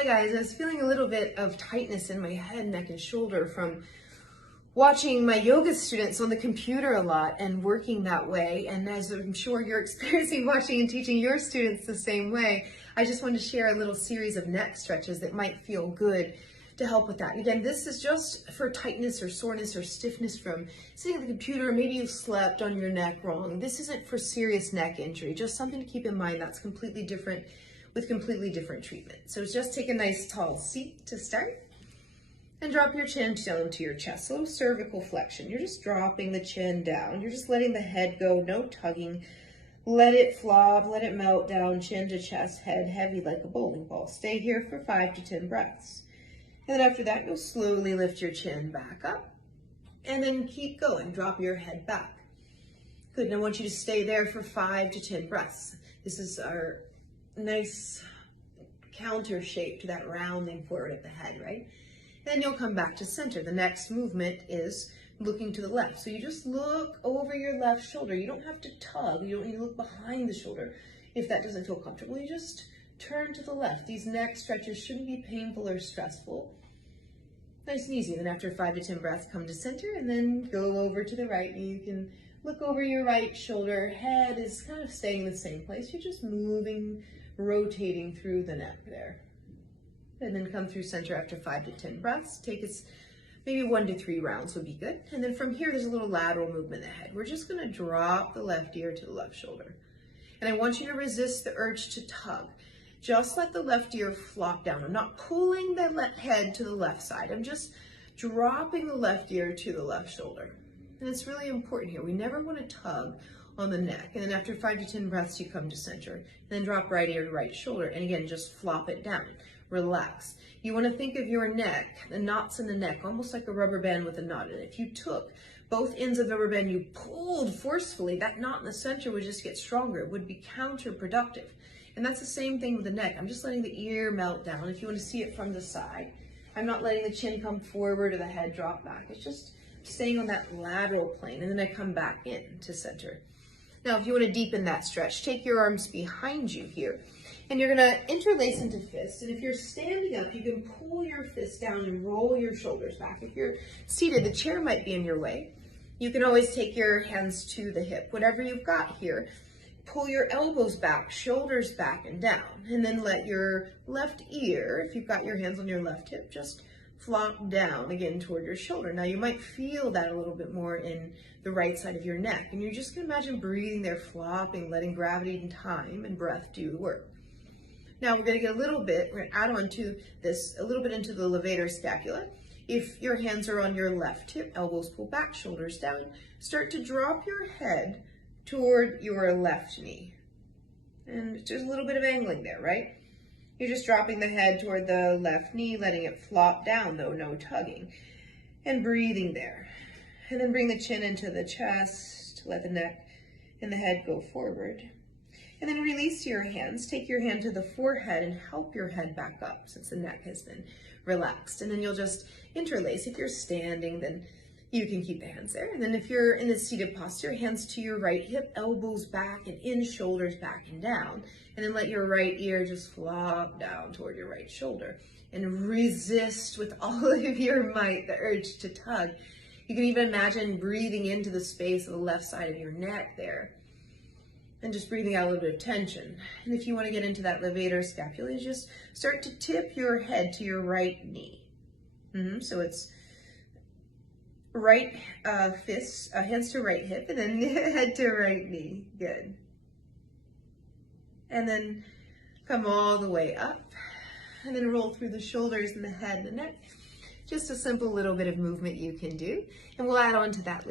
Hi guys, I was feeling a little bit of tightness in my head, neck, and shoulder from watching my yoga students on the computer a lot and working that way. And as I'm sure you're experiencing watching and teaching your students the same way, I just wanted to share a little series of neck stretches that might feel good to help with that. And again, this is just for tightness or soreness or stiffness from sitting at the computer. Maybe you slept on your neck wrong. This isn't for serious neck injury, just something to keep in mind that's completely different with completely different treatment. So just take a nice tall seat to start and drop your chin down to your chest, a little cervical flexion. You're just dropping the chin down. You're just letting the head go, no tugging. Let it flop, let it melt down, chin to chest, head heavy like a bowling ball. Stay here for 5 to 10 breaths. And then after that, you'll slowly lift your chin back up and then keep going. Drop your head back. Good, and I want you to stay there for 5 to 10 breaths. This is our nice counter shape to that rounding forward of the head, right? Then you'll come back to center. The next movement is looking to the left. So you just look over your left shoulder. You don't have to tug. You don't need to look behind the shoulder if that doesn't feel comfortable. You just turn to the left. These neck stretches shouldn't be painful or stressful. Nice and easy. Then after 5 to 10 breaths, come to center and then go over to the right. You can look over your right shoulder. Head is kind of staying in the same place. You're just moving, rotating through the neck there. And then come through center after 5 to 10 breaths. Take it, maybe 1 to 3 rounds would be good. And then from here, there's a little lateral movement in the head. We're just gonna drop the left ear to the left shoulder. And I want you to resist the urge to tug. Just let the left ear flop down. I'm not pulling the head to the left side. I'm just dropping the left ear to the left shoulder. And it's really important here. We never want to tug on the neck. And then after 5 to 10 breaths, you come to center. And then drop right ear to right shoulder. And again, just flop it down. Relax. You want to think of your neck, the knots in the neck, almost like a rubber band with a knot in it. If you took both ends of the rubber band, you pulled forcefully, that knot in the center would just get stronger. It would be counterproductive. And that's the same thing with the neck. I'm just letting the ear melt down. If you want to see it from the side, I'm not letting the chin come forward or the head drop back. It's just staying on that lateral plane, and then I come back in to center. Now, if you want to deepen that stretch, take your arms behind you here, and you're going to interlace into fists. And if you're standing up, you can pull your fists down and roll your shoulders back. If you're seated, the chair might be in your way. You can always take your hands to the hip, whatever you've got here. Pull your elbows back, shoulders back and down, and then let your left ear, if you've got your hands on your left hip, just flop down again toward your shoulder. Now you might feel that a little bit more in the right side of your neck, and you're just gonna imagine breathing there, flopping, letting gravity and time and breath do the work. Now we're gonna get we're gonna add on to this a little bit into the levator scapula. If your hands are on your left hip, elbows pull back, shoulders down, start to drop your head toward your left knee. And just a little bit of angling there, right? You're just dropping the head toward the left knee, letting it flop down though, no tugging. And breathing there. And then bring the chin into the chest, let the neck and the head go forward. And then release your hands. Take your hand to the forehead and help your head back up since the neck has been relaxed. And then you'll just interlace. If you're standing, then you can keep the hands there. And then if you're in the seated posture, hands to your right hip, elbows back and in, shoulders back and down. And then let your right ear just flop down toward your right shoulder. And resist with all of your might the urge to tug. You can even imagine breathing into the space of the left side of your neck there. And just breathing out a little bit of tension. And if you want to get into that levator scapula, just start to tip your head to your right knee. So it's right fist, hands to right hip, and then head to right knee. Good. And then come all the way up, and then roll through the shoulders and the head and the neck. Just a simple little bit of movement you can do, and we'll add on to that later.